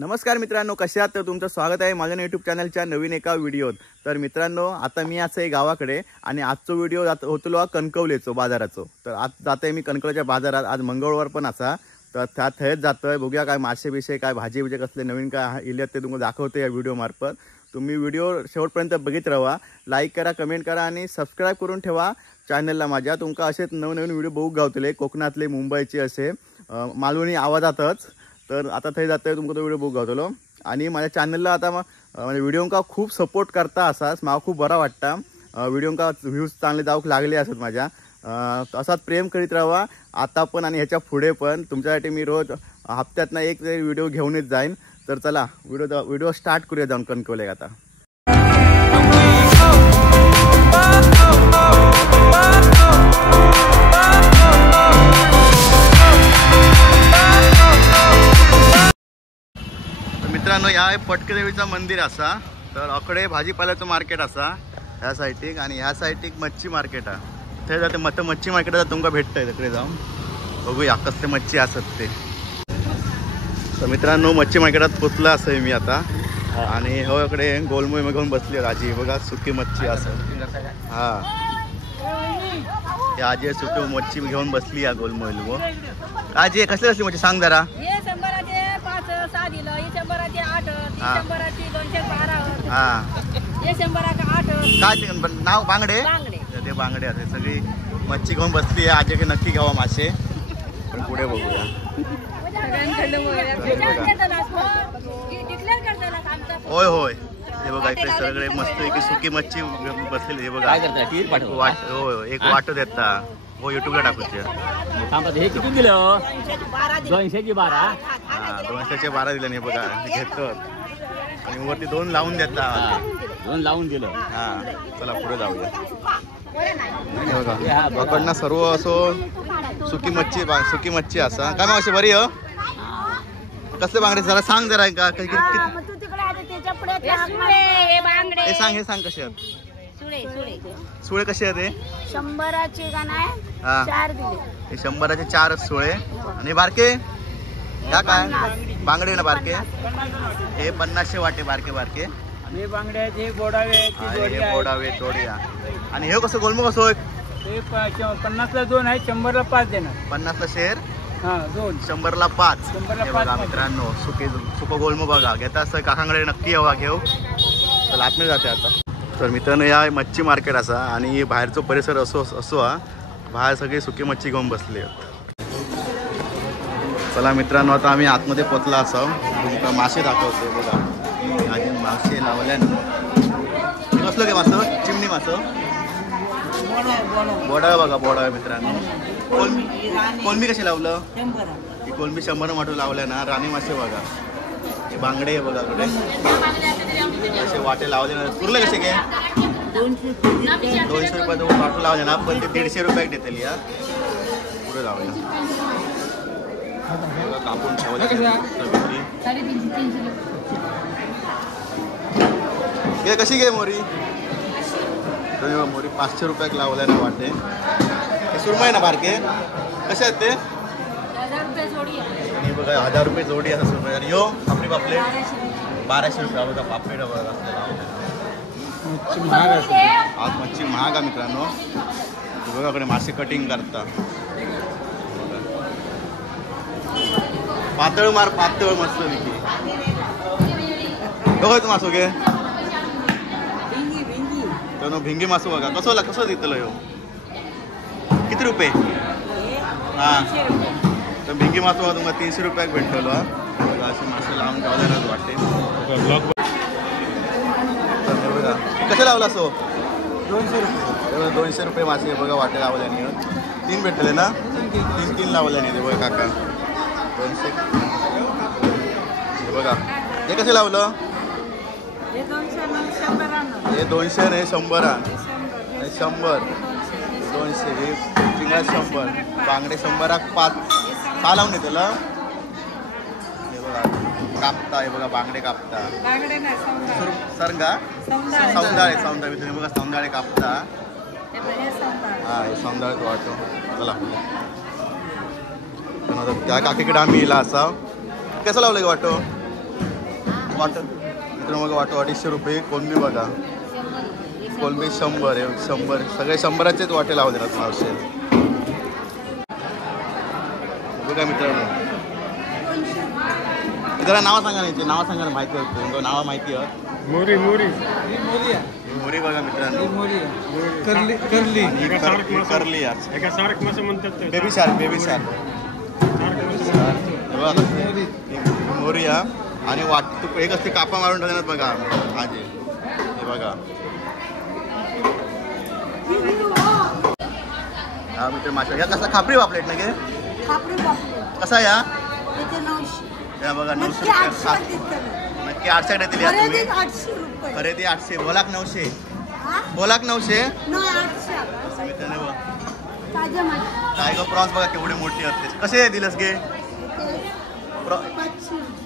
नमस्कार मित्रांनो, कशा आहात? तर तुमचं स्वागत आहे माझ्या यूट्यूब चॅनलच्या नवीन एका व्हिडिओत। तर मित्रांनो, आता मी आज आहे गावाकडे आणि आजचा व्हिडिओ होतो कणकवलीचो बाजाराचो। तर आज जाते मी कणकवलीच्या बाजारात। आज मंगळवार पण असा, तर त्या थेट जातोय। बघूया काय मासे विषय काय भाजी बिजे कसले नवीन काय इल्यात ते तुम्हाला दाखवते या व्हिडिओ मार्फत। तुम्ही व्हिडिओ शेवटपर्यंत बघित राहा, लाईक करा, कमेंट करा आणि सबस्क्राईब करून ठेवा चॅनलला माझ्या। तुमका असेच नवनवीन व्हिडिओ बघू गावतले, कोकणातले, मुंबईचे असे मालवणी आवाजातच। तर आता थंय जातोय, तुमका तो व्हिडिओ बघू गावतलो। आणि माझ्या चॅनलला आता म्हणजे व्हिडिओंका खूप सपोर्ट करता असाच, मला खूप बरा वाटता। व्हिडिओंका व्ह्यूज चांगले जाऊक लागले असत माझ्या। असाच प्रेम करीत राहा आता पण आणि ह्याच्या पुढे पण। तुमच्यासाठी मी रोज हप्त्यातनं एक व्हिडिओ घेऊनच जाईन। तर चला व्हिडिओ स्टार्ट करूया जाऊन कणकवलीत आता। मित्रांनो, या पटकेदेवीचं मंदिर असा, तर अकडे भाजीपाल्याचं मार्केट असा ह्या साईडीक, आणि ह्या साईडीक मच्छी मार्केट आहे। ते जाते मच्छी मार्केटात तुमका भेटतंय, तिकडे जाऊन बघूया कसले मच्छी असत ते। तर मित्रांनो, मच्छी मार्केटात पोचला असं मी आता, आणि हो इकडे गोलमोई घेऊन बसली आजी। बघा सुकी मच्छी असं, हा आजी सुकी मच्छी घेऊन बसली या गोलमोई। आजी कसली कसली मच्छी सांग जरा। काय नाव? बांगडे। ते बांगडे असे सगळी मच्छी घेऊन बसली आहे आजी। नक्की घ्यावा मासे, पण पुढे बघूया। होय होय, हे बघा इकडे सगळे मस्त एक सुकी मच्छी बसलेली। हे बघा होय, एक वाट देता हो युट्यूबला टाकूचे। हे किती दिलं? 200ची 12। हा, 200चे 12 दिले नाही बघा, घेतात आणि वरती 2 लावून देतात। 2 लावून दिलं। हा, चला पुढे जाऊया। बघा पकडणं सर्व असो सुकी मच्छी असा। काय मावशी बरी हो? कसले बांगडे जरा सांग जरा का। हे सांग कसे आहेत? सुळे कसे आहेत? हे 100चे का नाही? हा, 4 दिले। हे 100चे 4 सुळे। आणि बारके या काय बांगडे ना बारके? हे 50चे वाटे बारके बारके। हे बांगडे आहेत, हे बोडावे आहेत, हे बोडावे तोडिया। आणि हे कसं गोलमुख कसं? हे 50ला 2 आहे, 100ला 5 देणार। 50ला शेर, हा 2, 100ला 5। 100ला हे बघा 5 मित्रांनो, सुकं गोलमुख बघा घेता असं काकांकडे नक्की यावा घेऊ। तर आतमध्ये जाते आता। तर मित्रांनो, या मच्छी मार्केट असा आणि बाहेरचा परिसर असो हा, बाहेर सगळे सुकी मच्छी घेऊन बसले आहेत। चला मित्रांनो, आता आम्ही आतमध्ये पोचला असाव। तुमका मासे दाखवतो बघा, आधी मासे लावल्यानं कसलं काय मासं? चिमणी मासं, बोडा बघा, बोडा आहे मित्रांनो। कोलंबी कशी लावलं? ही कोलंबी 100 माठू लावल्या ना। राणी मासे बघा, हे बांगडे आहे बघा कडे असे वाटे लावले ना। पुरले कसे काय? 200 रुपये वाटू लावले ना, पण ते 150 रुपयाक देतील या। पुढे लावल्या कापून ठेवल्या कशी घे मोरी? मोरी 500 रुपयाक लावल्या ना वाटे। हे सुरमई ना बारके कसे आहेत ते? 1000 रुपये जोडी बघा, 1000 रुपये जोडी असं सुरमई। आणि यो आपली पापलेट 1200 रुपये बघा, पापलेट बघा मच्छी महाग असते आज। मच्छी महाग आहे मित्रांनो। बघा कडे मासे कटिंग करता, पातळ मस्त विकी बघा तू मासो घे। तर भिंगी मासो बघा कसं देतलं ह्यो? किती रुपये? हा, तर भिंगी मासो बघा तुम्हाला 300 रुपयाक भेटलो। असे मासे लावून ठेवले वाटते। बघा कसे लावला असो? 200 रुपये। 200 रुपये मासे बघा वाटे लावल्याने। 3 भेटले ना? 3 लावल्याने ते बघा काका 200। हे बघा हे कसे लावलं? हे 200 नाही 100 आणि 100 200। हे चिंगळा 100, बांगडे 100 5 6 लावून येतलं। हे बघा कापता, हे बघा बांगडे कापता। सरंगा सौंदाळे तुम्ही बघा, सौंदाळे कापता। हा, हे सौंदाळे वाटतो। चला त्या काकीकडे आम्ही येला असा। कसं लावलं वाटो? वाटत मित्रांनो बघा वाटत 250 रुपये. कोलंबी बघा, कोलंबी 100 आहे, 100 सगळे 100चेच वाटे लावले आहेत मावशे. बघा मित्रांनो, जरा नावं सांगा नाही, नावं सांगा ना, माहिती होतं नावं माहिती आहे. मोरी मोरी मोरी बघा मित्रांनो, करली करली करली यार, एका सारख मासे म्हणतात ते. बेबी शार्क, बेबी शार्क मोरी हा. आणि वाटतूक एक असते कापा मारून टाकण्यात बघा आजी, हे बघा हा मित्र माशा. या कसा खापरी पापलेट ना गे, कसा या या बघा 900 नक्की 800 देतील या तुम्ही. खरेदी 800, बोलाक 900, बोलाक 900. टायगर प्रॉन्स बघा केवढी मोठी असते. कसे दिलंस गे?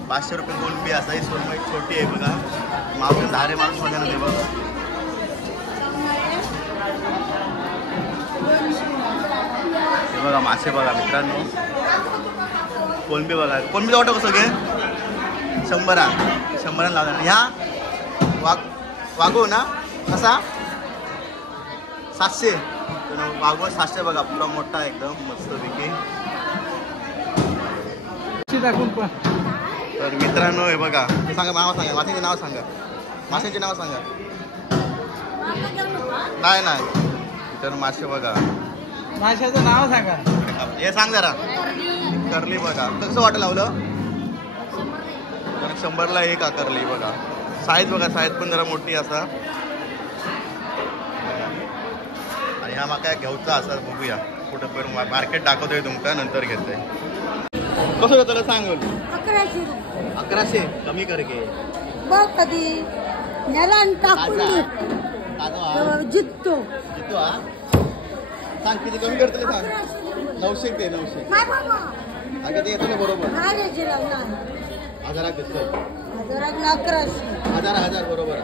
500 रुपये कोलंबी असा. ही सोलमई छोटी आहे बघा, मावून धारे मारून बघा ते बघा. हे बघा मासे बघा मित्रांनो, कोलंबी बघा. कोलंबीचा वाटो कसं घे? 100 लावला. ह्या वागू ना कसा? 700. वागू 700 बघा, पुरा मोठा एकदम मस्त पैकी. तर मित्रांनो हे बघा, हे सांगा नाव सांगा, माशांचे नाव सांगा, माशांचे नाव सांगा. नाही नाही मित्रांनो मासे बघा, माशाचं नाव सांगा. हे सांग जरा. करली बघा, कसं वाटं लावलं? 100ला एक करली बघा. साईज बघा, साईज पण जरा मोठी असा. आणि ह्या माका घेऊचा असा बघूया कुठं पण मार्केट दाखवतोय तुमका, नंतर घेतोय. कसं होतं सांग? 1100 कमी कर घे बघ कधी नेला टाकून जिततो जितो हा. सांग किती कमी करतो सांग. 900 ते 900 अगं ते येतो ना बरोबर. 1000 घेतोय, 1000 बरोबर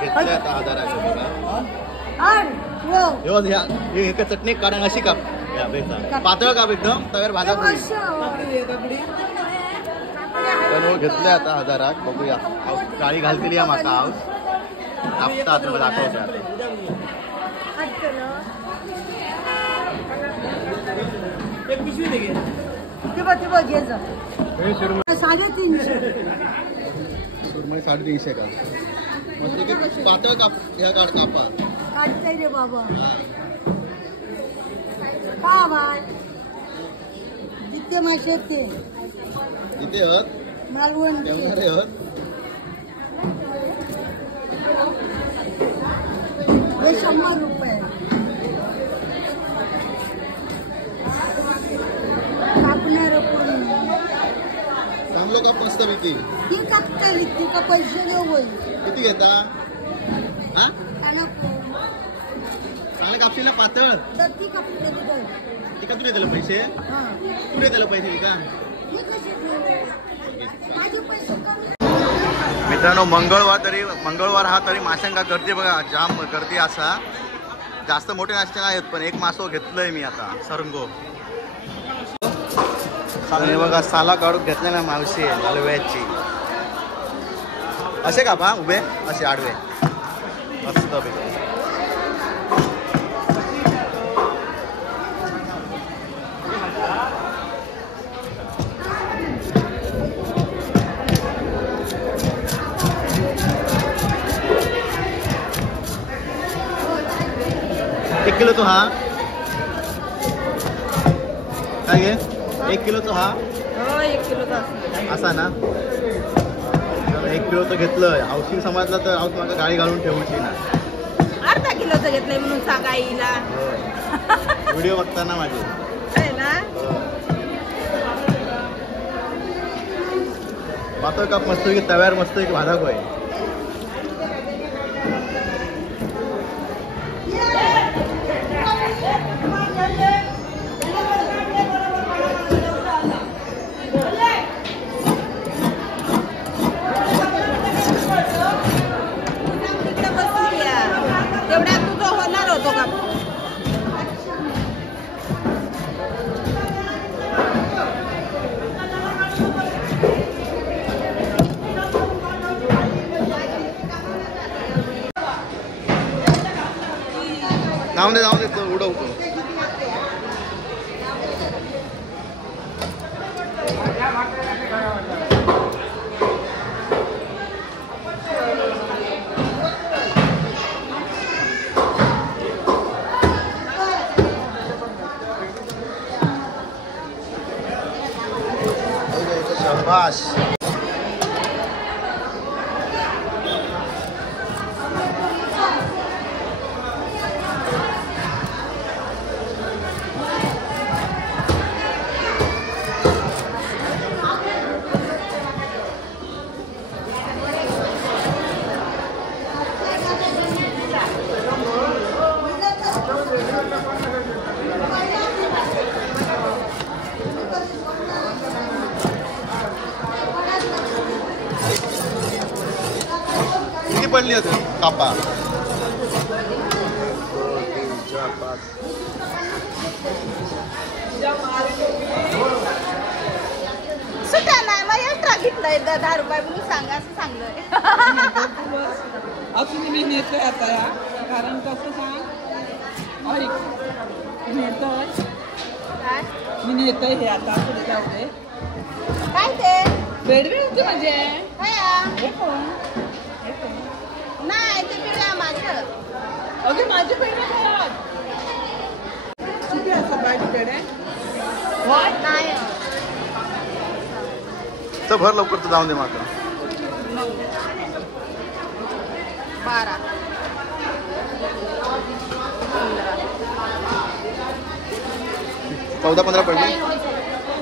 घेतलंय आता 1000 बघा. हे चटणी कारण अशी काप पातळ काप एकदम तव्यावर भाजा घेतलंय आता 1000. बघूया गाडी घालतील या माका हाऊस आपता आता दाखवतो. सुरमई 350 का पातळ काप ह्या काढ कापा काढताय रे बाबा. का बाय जिथे मासे ते इथे हत मालवण ठेवणारे हत. हे 100 रुपये. कापणार चांगलं काप मस्त पैकी. ती कापता ती का पैसे देऊ होईल. किती घेता हा? चांगलं कापशील ना पातळ. तर ती कापते ती का तुला दिलं पैसे? तुला दिलं पैसे का? मित्रांनो मंगळवार हा तरी माशांका गर्दी बघा, जाम गर्दी असा. जास्त मोठे मासे नाहीत पण एक मासो घेतलंय मी आता सरंगो. हे बघा साला काढून घेतले ना मावशी हलव्याची. असे का बा उभे असे आडवे मस्त पैकी. एक किलो तो हा काय घे? 1 किलो तो हा 1 किलो असा ना. 1 किलो तर घेतलं. औषधी समजलं तर औष मागा गाडी घालून ठेवूची ना. अर्धा किलोचं घेतलंय म्हणून सांगा आईला. व्हिडिओ बघताना माझे आहे ना. पातळ काप मस्त की तव्यावर मस्त एक भाजा होय. जाऊन दे तो उडव शाबाश. पडली होती कापा सुद्धा नाही मग एक्स्ट्रा घेतलंय 10 रुपये म्हणून सांगा असं सांगलंय. अजून मी नेतोय आता या कारण कसं सांग ऐक नेतोय काय मी नेतोय हे आता पुढे जाऊदे काय ते बेडवेलचे म्हणजे काय हे कोण नाही ते पिढ्या माझ्या अगे माझे बहिणी काय किती असं बाईकडे नाही तर भर लवकर तर जाऊन दे मात्र 12 14-15 पडली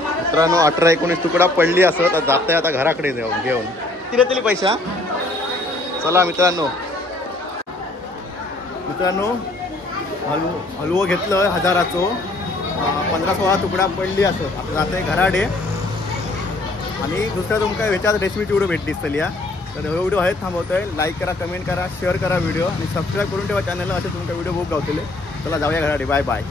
मित्रांनो. 18-19 तुकडा पडली असं तर जाते आता घराकडे घेऊन तिथे तरी पैसा. चला मित्रांनो हलवो घेतलं 1000चं 15-16 तुकडा पडली असं आता जाते घराडे. आणि दुसऱ्या तुमका ह्याच्यात रेसिपीची व्हिडिओ भेटली असतली या. तर हे व्हिडिओ आहेत थांबवतोय. लाईक करा, कमेंट करा, शेअर करा व्हिडिओ आणि सबस्क्राईब करून ठेवा चॅनलला. असे तुमका व्हिडिओ खूप गावतले. चला जाऊया घराडे. Bye bye.